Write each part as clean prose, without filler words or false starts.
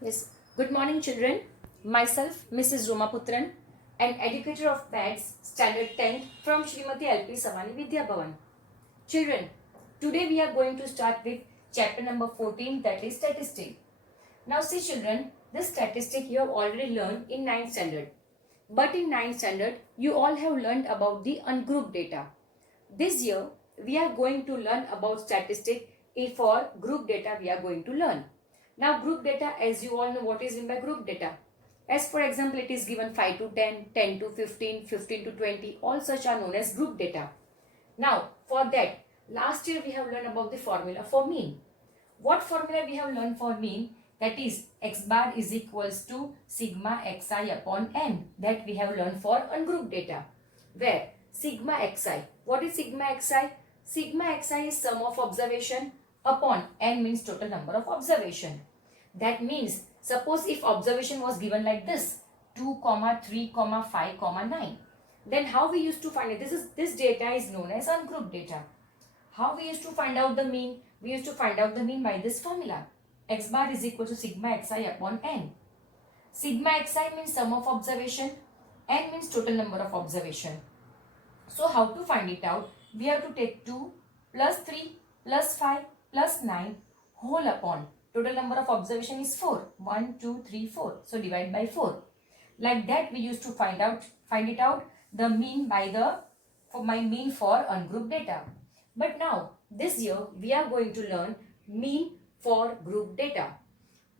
Yes. Good morning, children. Myself, Mrs. Roma Putran, an educator of maths, standard 10th from Srimati LP Savani Vidya Bhavan. Children, today we are going to start with chapter number 14, that is statistic. Now see children, this statistic you have already learned in 9th standard. But in 9th standard, you all have learned about the ungrouped data. This year, we are going to learn about statistic. For group data we are going to learn. Now group data, as you all know what is in by group data. As for example, it is given 5 to 10, 10 to 15, 15 to 20, all such are known as group data. Now for that, last year we have learned about the formula for mean. What formula we have learned for mean? That is x bar is equals to sigma xi upon n, that we have learned for ungrouped data. Where sigma xi, what is sigma xi? Sigma xi is sum of observation upon n means total number of observation. That means suppose if observation was given like this 2, 3, 5, 9, then how we used to find it? This data is known as ungrouped data. How we used to find out the mean? We used to find out the mean by this formula. X bar is equal to sigma xi upon n. Sigma xi means sum of observation, n means total number of observation. So how to find it out? We have to take 2 plus 3 plus 5 plus 9 whole upon. Total number of observation is 4. 1, 2, 3, 4. So divide by 4. Like that we used to find it out the mean by the mean for ungrouped data. But now this year we are going to learn mean for group data.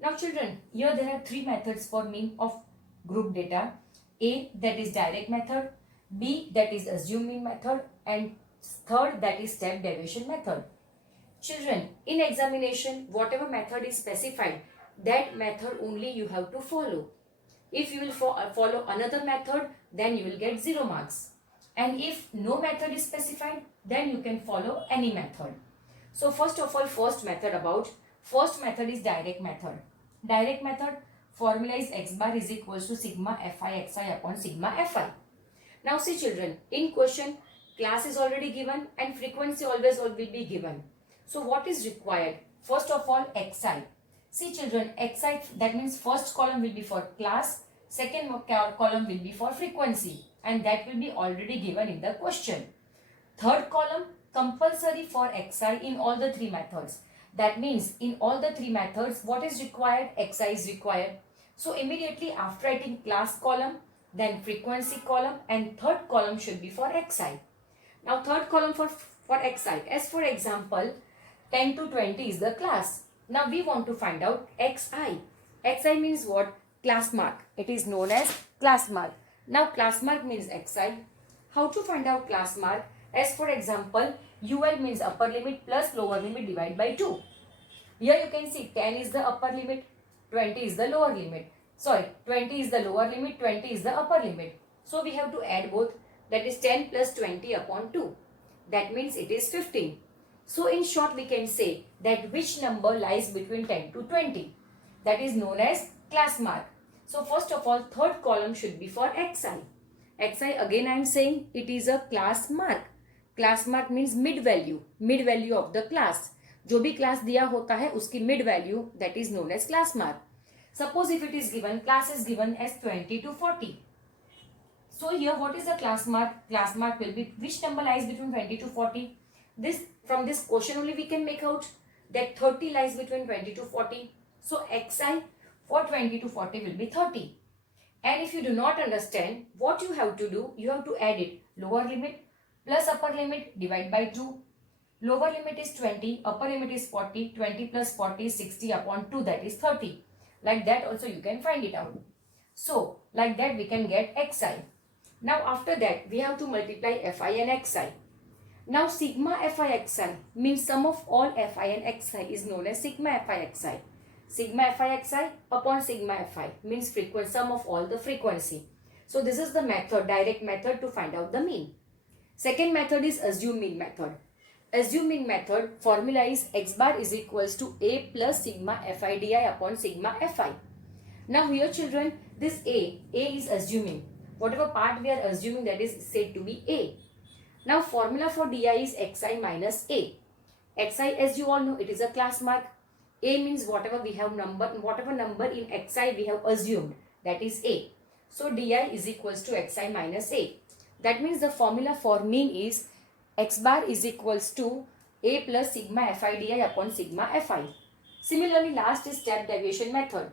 Now children, here there are three methods for mean of group data. A, that is direct method. B, that is assumed mean method, and third, that is step deviation method. Children, in examination, whatever method is specified, that method only you have to follow. If you will follow another method, then you will get 0 marks. And if no method is specified, then you can follow any method. So first of all, first method is direct method. Direct method formula is x bar is equals to sigma fi xi upon sigma fi. Now see children, in question, class is already given and frequency always will be given. So what is required? First of all, xi. See children, xi, that means first column will be for class, second column will be for frequency, and that will be already given in the question. Third column, compulsory for xi in all the three methods. That means in all the three methods, what is required? Xi is required. So immediately after writing class column, then frequency column, and third column should be for xi. Now third column for xi. As for example, 10 to 20 is the class. Now we want to find out xi. Xi means what? Class mark. It is known as class mark. Now class mark means xi. How to find out class mark? As for example, UL means upper limit plus lower limit divided by 2. Here you can see 10 is the upper limit, 20 is the lower limit. 20 is the lower limit, 20 is the upper limit. So we have to add both, that is 10 plus 20 upon 2. That means it is 15. So in short we can say that which number lies between 10 to 20. That is known as class mark. So first of all, third column should be for xi. Xi again I am saying it is a class mark. Class mark means mid value of the class. जो भी class दिया होता है उसकी mid value, that is known as class mark. Suppose if it is given, class is given as 20 to 40. So here what is the class mark? Class mark will be which number lies between 20 to 40. From this question only we can make out that 30 lies between 20 to 40. So xi for 20 to 40 will be 30. And if you do not understand, what you have to do, you have to add it. Lower limit plus upper limit divide by 2. Lower limit is 20, upper limit is 40, 20 plus 40 is 60 upon 2, that is 30. Like that also you can find it out. So like that we can get xi. Now after that we have to multiply fi and xi. Now sigma fi xi means sum of all fi and xi is known as sigma fi xi. Sigma fi xi upon sigma fi means sum of all the frequency. So this is the method, direct method to find out the mean. Second method is assumed mean method. Assumed mean method formula is x bar is equals to a plus sigma fi di upon sigma fi. Now here children, this a is assuming. Whatever part we are assuming, that is said to be a. Now formula for di is xi minus a. Xi, as you all know, it is a class mark. A means whatever number in xi we have assumed, that is A. So di is equals to xi minus A. That means the formula for mean is x bar is equals to A plus sigma fi di upon sigma fi. Similarly, last is step deviation method.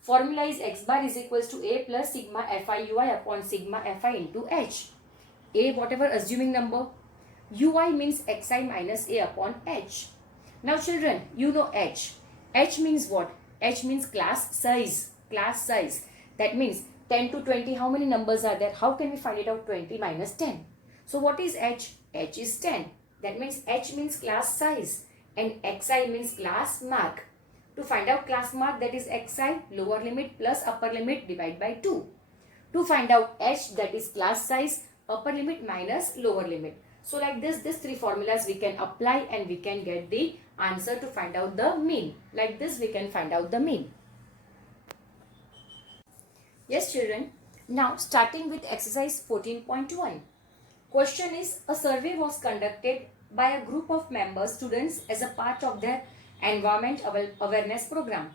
Formula is x bar is equals to A plus sigma fi ui upon sigma fi into h. A whatever assuming number, ui means xi minus A upon h. Now children, you know h. H means what? H means class size. Class size. That means 10 to 20, how many numbers are there? How can we find it out? 20 minus 10. So what is h? H is 10. That means h means class size and xi means class mark. To find out class mark, that is xi, lower limit plus upper limit divide by 2. To find out h, that is class size, upper limit minus lower limit. So like this, these three formulas we can apply and we can get the answer to find out the mean. Like this we can find out the mean. Yes children, now starting with exercise 14.1. Question is, a survey was conducted by a group of students as a part of their environment awareness program,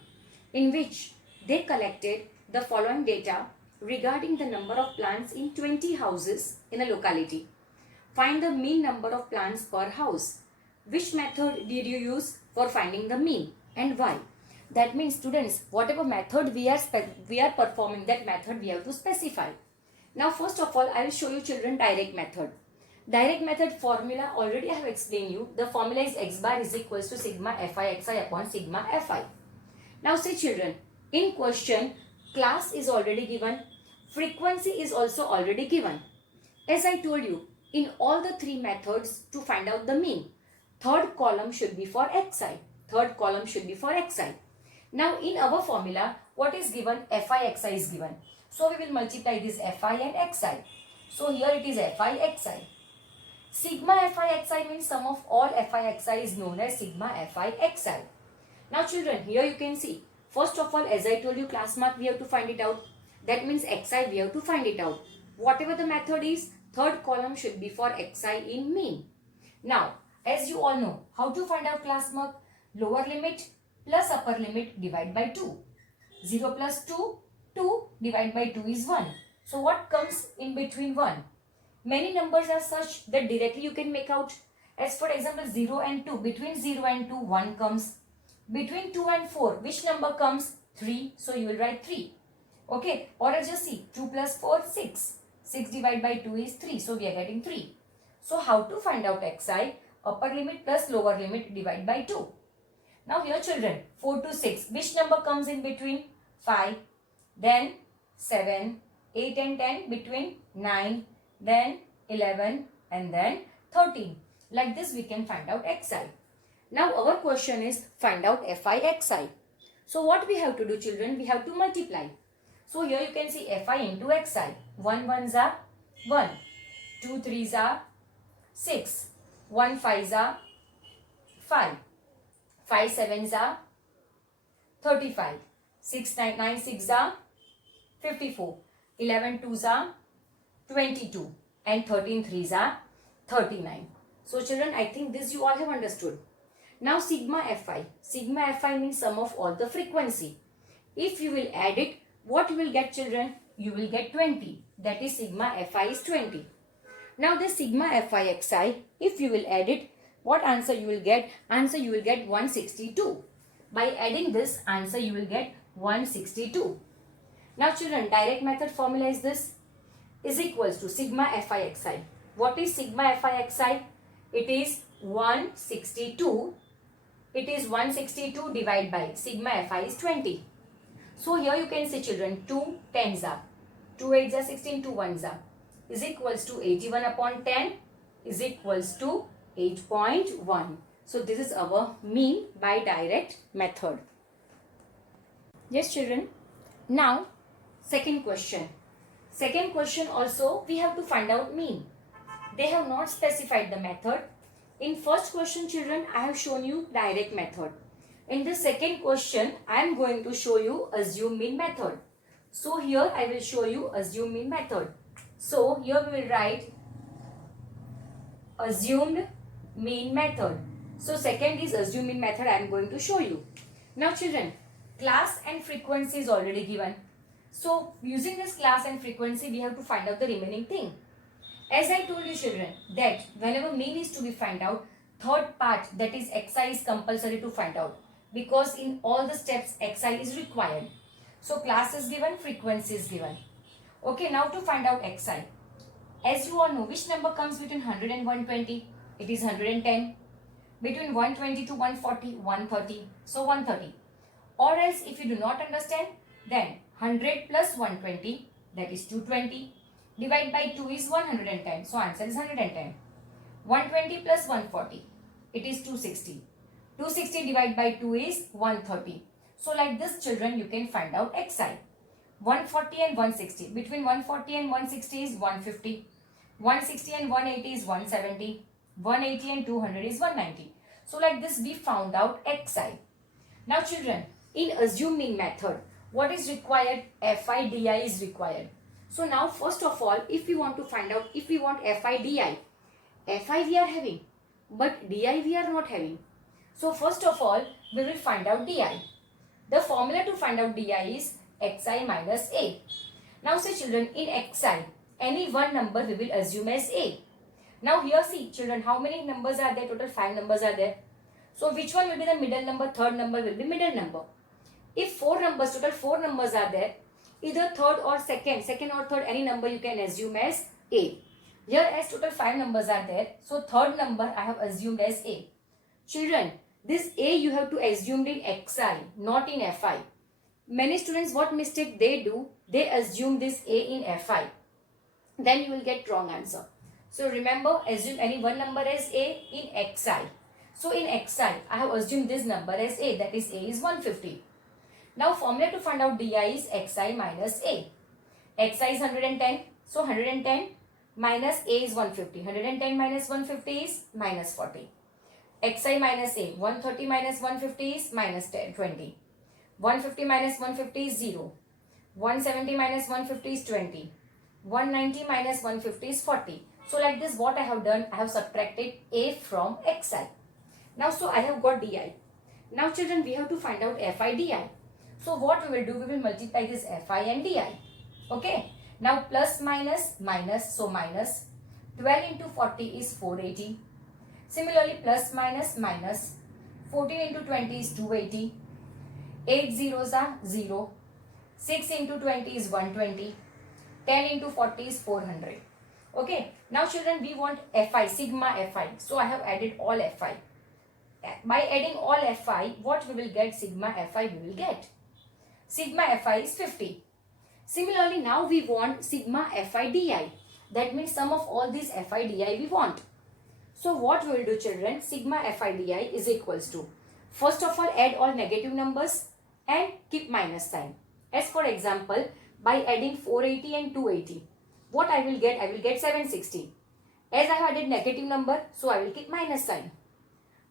in which they collected the following data regarding the number of plants in 20 houses in a locality. Find the mean number of plants per house. Which method did you use for finding the mean and why? That means students, whatever method we are performing, that method we have to specify. Now first of all, I will show you children direct method. Direct method formula already I have explained you. The formula is x bar is equals to sigma fi xi upon sigma fi. Now say children, in question class is already given, frequency is also already given. As I told you, in all the three methods to find out the mean, third column should be for xi. Third column should be for xi. Now in our formula, what is given? Fi xi is given. So we will multiply this fi and xi. So here it is fi xi. Sigma fi xi means sum of all fi xi is known as sigma fi xi. Now children, here you can see, first of all, as I told you, class mark we have to find it out. That means xi we have to find it out. Whatever the method is, third column should be for xi in mean. Now, as you all know, how to find out class mark? Lower limit plus upper limit divide by 2. 0 plus 2, 2 divide by 2 is 1. So what comes in between 1? Many numbers are such that directly you can make out. As for example 0 and 2, between 0 and 2, 1 comes. Between 2 and 4, which number comes? 3. So you will write 3. Okay, or else just see, 2 plus 4, 6. 6 divided by 2 is 3. So we are getting 3. So how to find out xi? Upper limit plus lower limit divide by 2. Now here children, 4 to 6, which number comes in between? 5. Then 7, 8 and 10 between 9, then 11 and then 13. Like this we can find out xi. Now our question is find out fi xi. So what we have to do children? We have to multiply. So here you can see fi into xi. 1 ones are 1, 2 threes are 6, 1 fives are 5, 5 sevens are 35, 6 9 6 are 54, 11 twos are 22 and 13 threes are 39. So children, I think this you all have understood. Now sigma fi. Sigma fi means sum of all the frequency. If you will add it, what you will get children? You will get 20. That is sigma fi is 20. Now this sigma fi xi, if you will add it, what answer you will get? Answer you will get 162. By adding this answer you will get 162. Now children, direct method formula is this, is equals to sigma fi xi. What is sigma fi xi? It is 162. It is 162 divided by sigma fi is 20. So here you can see children, 2 tens are, 2 8s are 16, 2 1s are, is equals to 81 upon 10 is equals to 8.1. So this is our mean by direct method. Yes children. Now second question. Second question also we have to find out mean. They have not specified the method. In first question children, I have shown you direct method. In the second question, I am going to show you assume mean method. So here I will show you assume mean method. So here we will write assumed mean method. So second is assume mean method I am going to show you. Now children, class and frequency is already given. So using this class and frequency, we have to find out the remaining thing. As I told you children, that whenever mean is to be find out, third part, that is xi, is compulsory to find out, because in all the steps xi is required. So class is given, frequency is given. Okay, now to find out xi. As you all know, which number comes between 100 and 120? It is 110. Between 120 to 140, 130. So 130. Or else if you do not understand, then 100 plus 120, that is 220. Divide by 2 is 110. So answer is 110. 120 plus 140, it is 260. 260 divided by 2 is 130. So like this children, you can find out xi. 140 and 160. Between 140 and 160 is 150. 160 and 180 is 170. 180 and 200 is 190. So like this we found out xi. Now children, in assume mean method, what is required? Fi di is required. So now first of all, if we want to find out, if we want Fi di, Fi we are having, but di we are not having. So first of all, we will find out di. The formula to find out di is xi minus a. Now say children, in xi, any one number we will assume as a. Now here see children, how many numbers are there? Total 5 numbers are there. So which one will be the middle number? Third number will be middle number. If 4 numbers, total 4 numbers are there, either third or second or third, any number you can assume as a. Here as total 5 numbers are there, so third number I have assumed as a. Children, this a you have to assume in xi, not in fi. Many students, what mistake they do? They assume this a in fi. Then you will get wrong answer. So remember, assume any one number as a in xi. So in xi, I have assumed this number as a, that is a is 150. Now formula to find out di is xi minus a. Xi is 110. So 110 minus a is 150. 110 minus 150 is minus 40. Xi minus a. 130 minus 150 is minus 20. 150 minus 150 is 0. 170 minus 150 is 20. 190 minus 150 is 40. So like this what I have done, I have subtracted a from xi. Now so I have got di. Now children, we have to find out fi di. So what we will do, we will multiply this fi and di. Okay. Now plus minus minus, so minus 12 into 40 is 480. Similarly plus minus minus 14 into 20 is 280. 8 zeros are 0. 6 into 20 is 120. 10 into 40 is 400. Okay. Now children, we want fi, sigma fi. So I have added all fi. By adding all fi, what we will get? Sigma fi we will get. Sigma fi is 50. Similarly, now we want sigma fi di. That means sum of all these fi di we want. So what we will do children? Sigma fi di is equals to, first of all, add all negative numbers and keep minus sign. As for example, by adding 480 and 280, what I will get? I will get 760. As I have added negative number, so I will keep minus sign.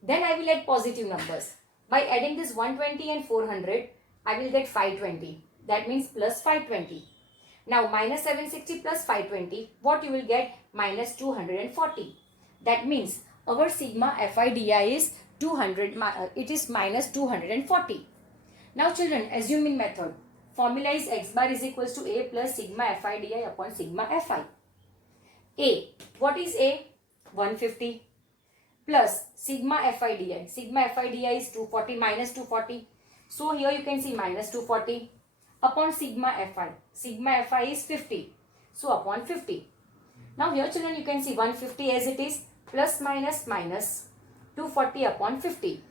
Then I will add positive numbers. By adding this 120 and 400, I will get 520. That means plus 520. Now minus 760 plus 520, what you will get? Minus 240. That means our sigma fi di is 200, it is minus 240. Now children, assuming method. Formula is x bar is equals to a plus sigma fi di upon sigma fi. A, what is a? 150 plus sigma fi di. Sigma fi di is 240 minus 240. So here you can see minus 240 upon sigma fi. Sigma fi is 50. So upon 50. Now here children, you can see 150 as it is, plus minus minus 240 upon 50.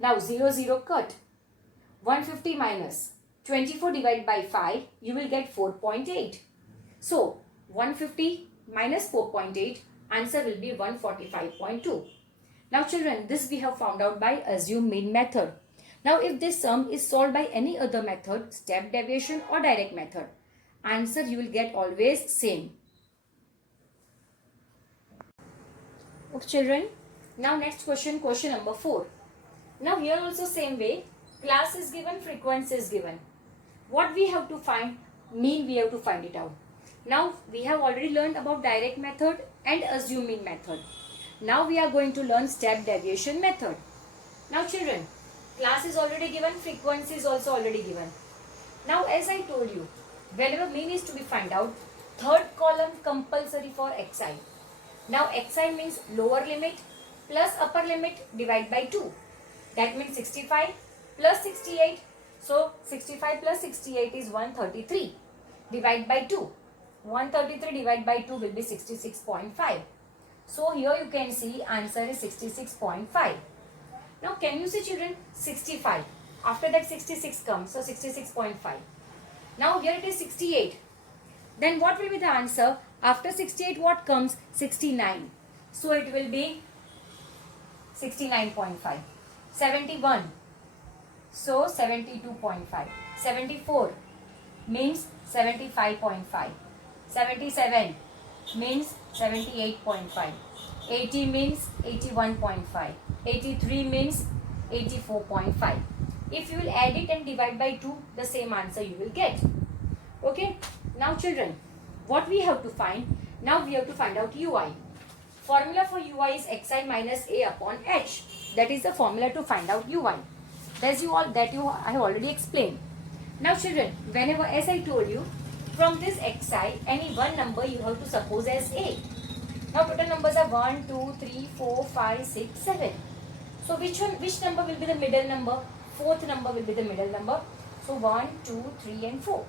Now 0 0 cut. 150 minus 24 divided by 5, you will get 4.8. So 150 minus 4.8, answer will be 145.2. Now children, this we have found out by assume mean method. Now if this sum is solved by any other method, step deviation or direct method, answer you will get always same. Okay children, now next question, question number 4. Now here also same way, class is given, frequency is given. What we have to find? Mean we have to find it out. Now we have already learned about direct method and assume mean method. Now we are going to learn step deviation method. Now children, Class is already given, frequency is also already given. Now as I told you, whenever mean is to be found out, third column compulsory for xi. Now xi means lower limit plus upper limit divided by 2. That means 65 plus 68. So 65 plus 68 is 133 divided by 2. 133 divided by 2 will be 66.5. So here you can see answer is 66.5. Now can you see children, 65. After that 66 comes, so 66.5. Now here it is 68. Then what will be the answer? After 68 what comes? 69. So it will be 69.5. 71. So 72.5. 74 means 75.5. 77 means 78.5. 80 means 81.5. 83 means 84.5. If you will add it and divide by 2, the same answer you will get. Okay. Now children, what we have to find? Now we have to find out ui. Formula for ui is xi minus a upon h. That is the formula to find out ui. I have already explained. Now children, whenever, as I told you, from this xi, any one number you have to suppose as a. Now total numbers are 1, 2, 3, 4, 5, 6, 7. So which number will be the middle number? Fourth number will be the middle number. So 1, 2, 3 and 4.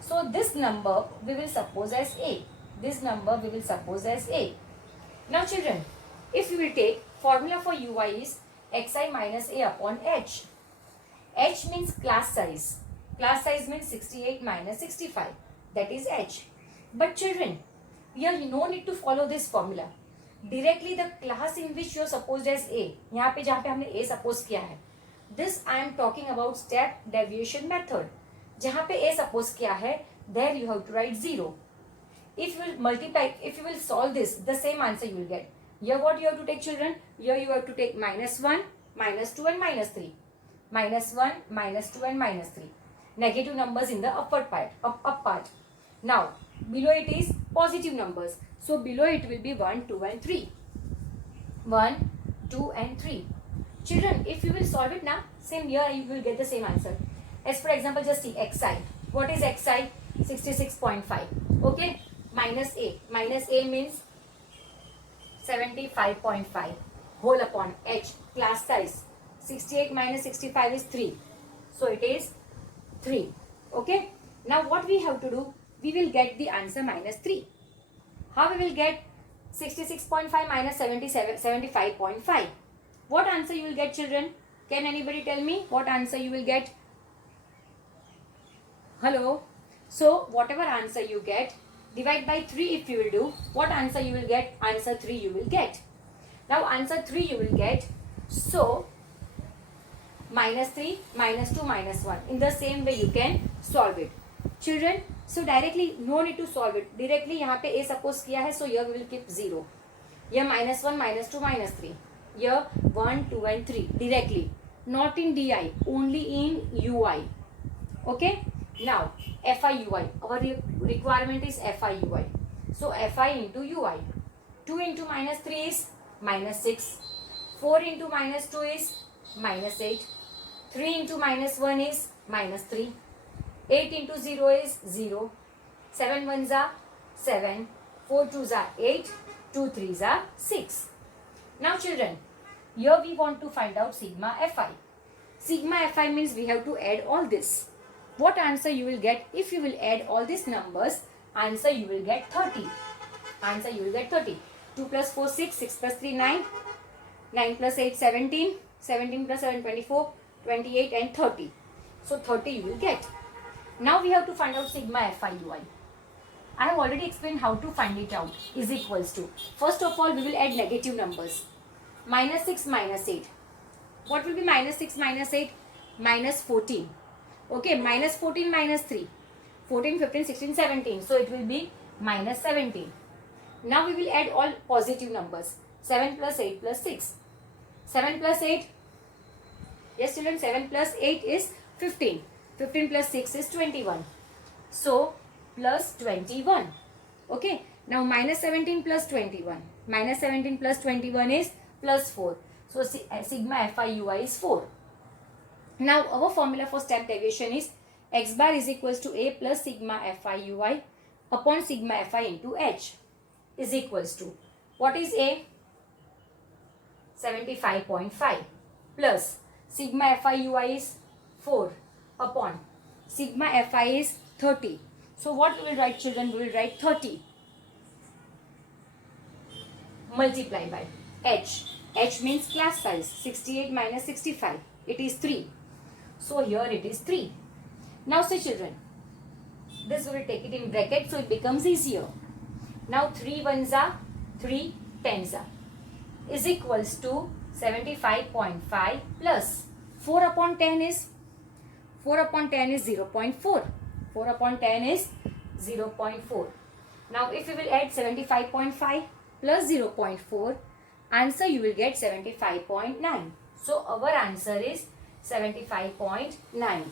So this number we will suppose as a. This number we will suppose as a. Now children, if you will take formula for ui is xi minus a upon h. H means class size. Class size means 68 minus 65. That is h. But children, here you no need to follow this formula. Directly the class in which you are supposed as a. यहाँ पे जहाँ पे हमने a suppose किया है. This I am talking about step deviation method. जहाँ पे a suppose किया है, there you have to write 0. If you will multiply, if you will solve this, the same answer you will get. Here what you have to take children? Here you have to take minus 1, minus 2 and minus 3. Minus 1, minus 2 and minus 3. Negative numbers in the upper part, up part. Now, below it is positive numbers. So, below it will be 1, 2 and 3. 1, 2 and 3. Children, if you will solve it now, same here you will get the same answer. As for example, just see xi. What is xi? 66.5. Okay. Minus a. Minus a means 75.5. Whole upon h. Class size. 68 minus 65 is 3. So, it is 3. Okay. Now, what we have to do? We will get the answer minus 3. How we will get 66.5 minus 75.5? What answer you will get, children? Can anybody tell me what answer you will get? Hello? So, whatever answer you get, divide by 3 if you will do. What answer you will get? Answer 3 you will get. Now, answer 3 you will get. So, minus 3, minus 2, minus 1. In the same way you can solve it. Children, so directly no need to solve it. Directly यहाँ पे a suppose किया है, so here we will keep 0. Here minus 1, minus 2, minus 3. Here 1, 2 and 3 directly. Not in di, only in ui. Okay. Now fi ui. Our requirement is fi ui. So fi into ui. 2 into minus 3 is minus 6. 4 into minus 2 is minus 8. 3 into minus 1 is minus 3. 8 into 0 is 0. 7 ones are 7. 4 twos are 8. 2 threes are 6. Now children, here we want to find out sigma fi. Sigma fi means we have to add all this. What answer you will get if you will add all these numbers? Answer you will get 30. Answer you will get 30. 2 plus 4 6. 6 plus 3 9. 9 plus 8 17. 17 plus 7 24. 28 and 30. So 30 you will get. Now we have to find out sigma fi ui. I have already explained how to find it out. Is equals to. First of all, we will add negative numbers. Minus 6, minus 8. What will be minus 6, minus 8? Minus 14. Okay, minus 14, minus 3. 14, 15, 16, 17. So it will be minus 17. Now we will add all positive numbers. 7 plus 8 plus 6. 7 plus 8. Yes children, 7 plus 8 is 15. 15 plus 6 is 21. So, plus 21. Okay. Now, minus 17 plus 21. Minus 17 plus 21 is plus 4. So, sigma fi ui is 4. Now our formula for step deviation is x bar is equals to a plus sigma fi ui upon sigma fi into h is equals to, what is a? 75.5 plus sigma fi ui is 4 upon sigma fi is 30. So what we will write, children? We will write 30 multiply by h. H means class size. 68 minus 65. It is 3. So here it is 3. Now see, children, this we will take it in bracket so it becomes easier. Now 3 ones are 3 tens are is equals to 75.5 plus 4 upon 10 is 0.4. 4 upon 10 is 0.4. Now if you will add 75.5 plus 0.4, answer you will get 75.9. So our answer is 75.9.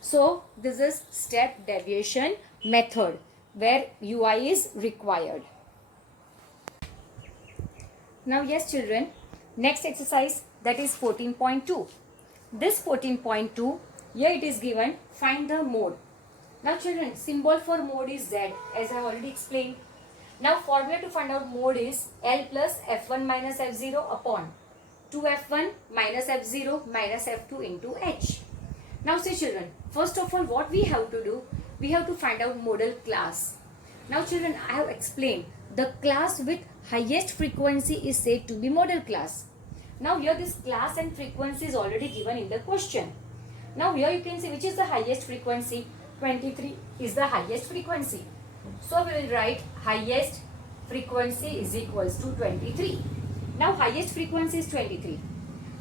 So this is step deviation method where UI is required. Now yes, children, next exercise, that is 14.2. This 14.2, here it is given, find the mode. Now children, symbol for mode is Z, as I already explained. Now formula to find out mode is L plus F1 minus F0 upon 2F1 minus F0 minus F2 into H. Now see, children, first of all what we have to do, we have to find out modal class. Now children, I have explained the class with highest frequency is said to be modal class. Now here this class and frequency is already given in the question. Now here you can see which is the highest frequency. 23 is the highest frequency. So we will write highest frequency is equals to 23. Now highest frequency is 23.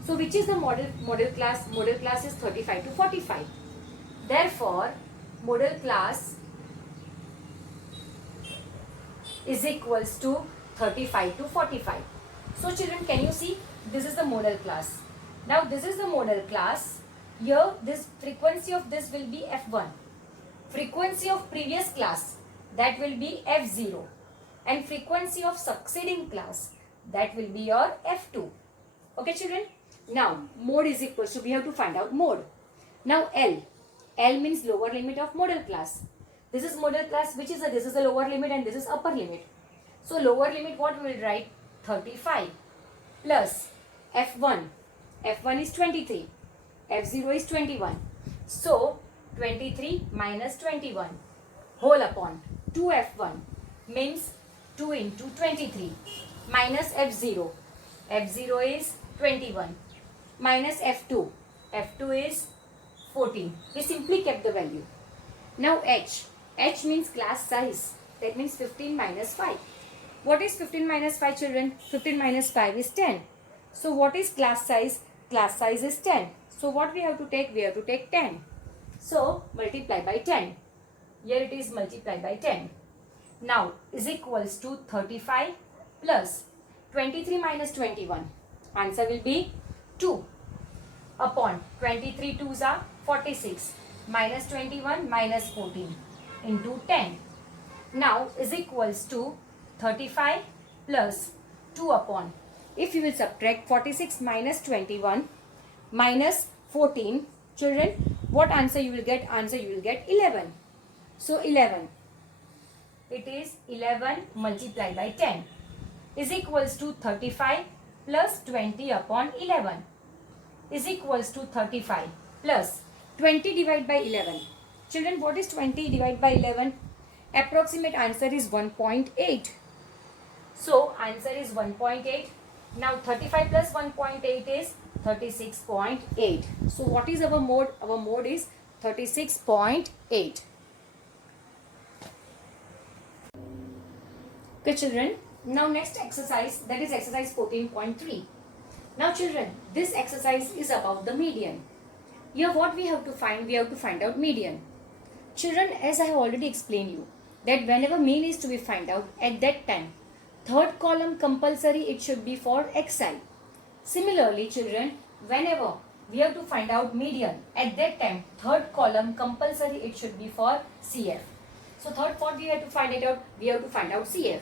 So which is the modal class? Modal class is 35 to 45. Therefore modal class is equals to 35 to 45. So children, can you see, this is the modal class. Now this is the modal class. Here this frequency of this will be F1. Frequency of previous class, that will be F0. And frequency of succeeding class, that will be your F2. Okay children. Now mode is equals to, we have to find out mode. Now L means lower limit of modal class. This is modal class, which is this is the lower limit and this is upper limit. So lower limit, what we will write? 35 plus F1. F1 is 23. F0 is 21. So 23 minus 21 whole upon 2F1 means 2 into 23 minus F0. F0 is 21 minus F2. F2 is 14. We simply kept the value. Now H. H means class size. That means 15 minus 5. What is 15 minus 5, children? 15 minus 5 is 10. So what is class size? Class size is 10. So what we have to take? We have to take 10. So multiply by 10. Here it is multiplied by 10. Now is equals to 35 plus 23 minus 21. Answer will be 2 upon 23 2s are 46 minus 21 minus 14 into 10. Now is equals to 35 plus 2 upon, if you will subtract 46 minus 21 minus 14, children, what answer you will get? Answer you will get 11. So 11, it is 11 multiplied by 10 is equals to 35 plus 20 upon 11 is equals to 35 plus 20 divided by 11. Children, what is 20 divided by 11? Approximate answer is 1.8. So answer is 1.8. Now 35 plus 1.8 is 36.8. So what is our mode? Our mode is 36.8. Okay children, now next exercise, that is exercise 14.3. Now children, this exercise is about the median. Here what we have to find? We have to find out median. Children, as I have already explained you, that whenever mean is to be find out, at that time third column compulsory it should be for xi. Similarly children, whenever we have to find out median, at that time third column compulsory it should be for CF. So third what we have to find it out? We have to find out CF.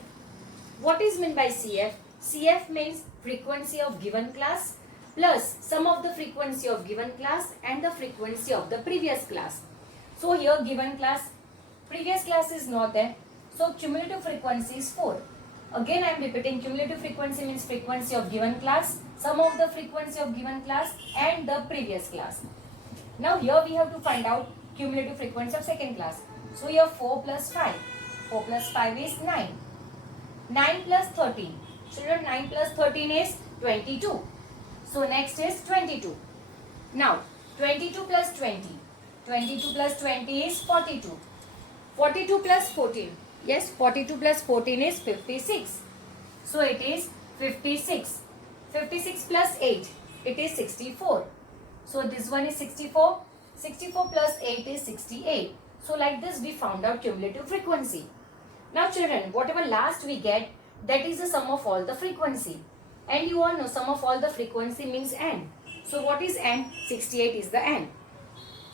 What is meant by CF? CF means frequency of given class plus sum of the frequency of given class and the frequency of the previous class. So here given class, previous class is not there. So cumulative frequency is 4. Again I am repeating, cumulative frequency means frequency of given class, sum of the frequency of given class and the previous class. Now here we have to find out cumulative frequency of second class. So here 4 plus 5. 4 plus 5 is 9. 9 plus 13. Children, 9 plus 13 is 22. So next is 22. Now 22 plus 20. 22 plus 20 is 42. 42 plus 14. Yes, 42 plus 14 is 56. So it is 56. 56 plus 8. It is 64. So this one is 64. 64 plus 8 is 68. So like this we found out cumulative frequency. Now children, whatever last we get, that is the sum of all the frequency. And you all know sum of all the frequency means n. So what is n? 68 is the n.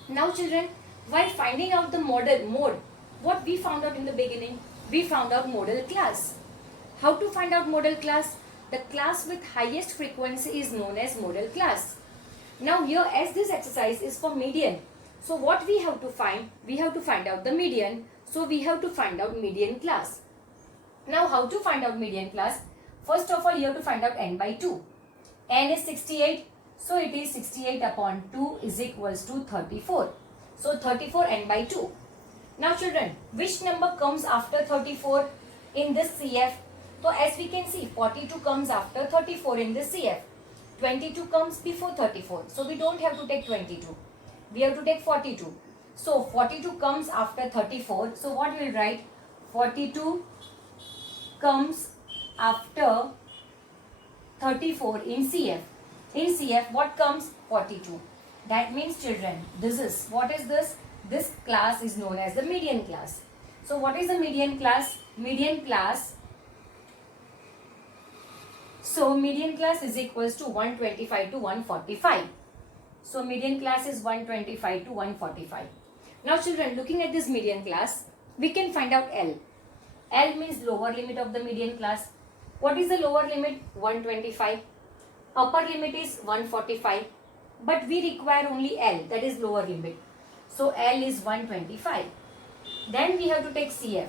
Now children, while finding out the mode, what we found out in the beginning? We found out modal class. How to find out modal class? The class with highest frequency is known as modal class. Now here, as this exercise is for median, so what we have to find? We have to find out the median. So we have to find out median class. Now how to find out median class? First of all, you have to find out n by 2. N is 68. So it is 68 upon 2 is equals to 34. So 34 n by 2. Now children, which number comes after 34 in this CF? So as we can see, 42 comes after 34 in this CF. 22 comes before 34. So we don't have to take 22. We have to take 42. So 42 comes after 34. So what we will write? 42 comes after 34 in CF. In CF, what comes? 42. That means children, this is, what is this? This class is known as the median class. So what is the median class? Median class. So median class is equals to 125 to 145. So median class is 125 to 145. Now children, looking at this median class, we can find out L. L means lower limit of the median class. What is the lower limit? 125. Upper limit is 145. But we require only L, that is lower limit. So L is 125. Then we have to take CF.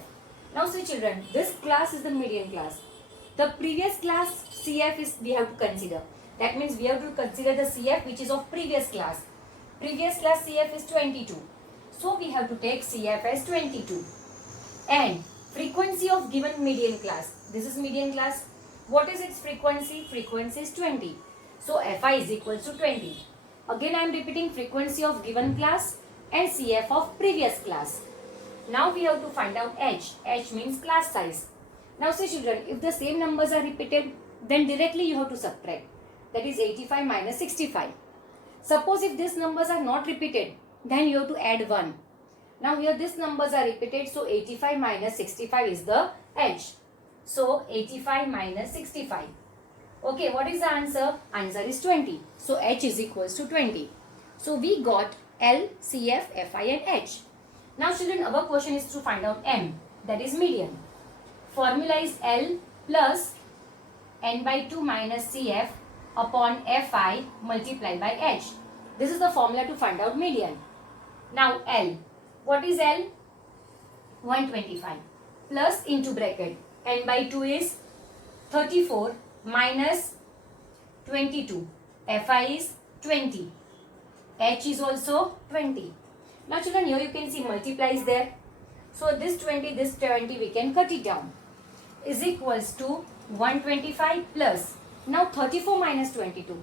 Now see children, this class is the median class. The previous class CF is we have to consider. That means we have to consider the CF which is of previous class. Previous class CF is 22. So we have to take CF as 22. And frequency of given median class. This is median class. What is its frequency? Frequency is 20. So Fi is equals to 20. Again I am repeating, frequency of given class and CF of previous class. Now we have to find out H. H means class size. Now see children, if the same numbers are repeated, then directly you have to subtract. That is 85 minus 65. Suppose if these numbers are not repeated, then you have to add 1. Now here these numbers are repeated, so 85 minus 65 is the H. So 85 minus 65. Okay, what is the answer? Answer is 20. So H is equals to 20. So we got L, CF, Fi and H. Now children, our question is to find out M, that is median. Formula is L plus n by 2 minus CF upon Fi multiplied by H. This is the formula to find out median. Now L. What is L? 125 plus into bracket n by 2 is 34 minus 22. Fi is 20. H is also 20. Now children, here you can see multiply is there. So this 20 we can cut it down. Is equals to 125 plus. Now 34 minus 22.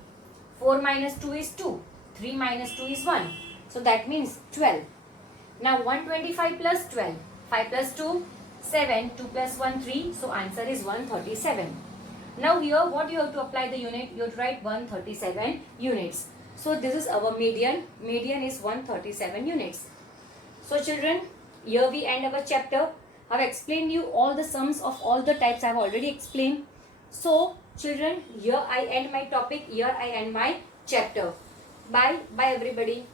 4 minus 2 is 2. 3 minus 2 is 1. So that means 12. Now 125 plus 12. 5 plus 2, 7. 2 plus 1, 3. So answer is 137. Now here what you have to apply the unit? You have to write 137 units. So this is our median. Median is 137 units. So children, here we end our chapter. I have explained you all the sums of all the types I have already explained. So children, here I end my topic. Here I end my chapter. Bye. Bye everybody.